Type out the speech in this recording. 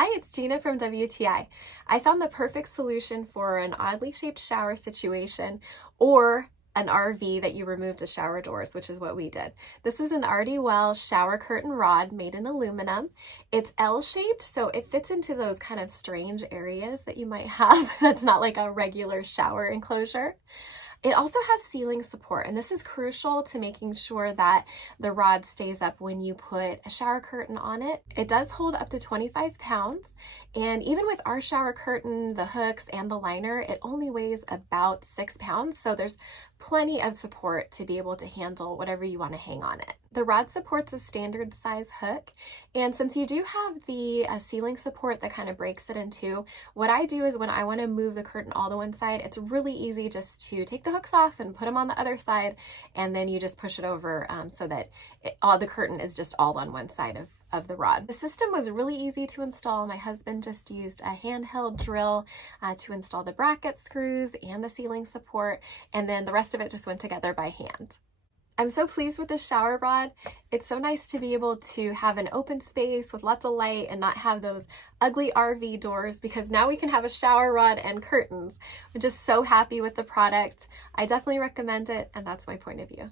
Hi, it's Gina from WTI. I found the perfect solution for an oddly shaped shower situation or an RV that you removed the shower doors, which is what we did. This is an Artiwell shower curtain rod made in aluminum. It's L-shaped, so it fits into those kind of strange areas that you might have that's not like a regular shower enclosure. It also has ceiling support, and this is crucial to making sure that the rod stays up when you put a shower curtain on it. It does hold up to 25 pounds, and even with our shower curtain, the hooks, and the liner, it only weighs about 6 pounds, so there's plenty of support to be able to handle whatever you want to hang on it. The rod supports a standard size hook, and since you do have the ceiling support that kind of breaks it in two, what I do is when I want to move the curtain all to one side, it's really easy just to take the hooks off and put them on the other side, and then you just push it over so that the curtain is just all on one side of the rod. The system was really easy to install. My husband just used a handheld drill to install the bracket screws and the ceiling support, and then the rest of it just went together by hand. I'm so pleased with this shower rod. It's so nice to be able to have an open space with lots of light and not have those ugly RV doors, because now we can have a shower rod and curtains. I'm just so happy with the product. I definitely recommend it, and that's my point of view.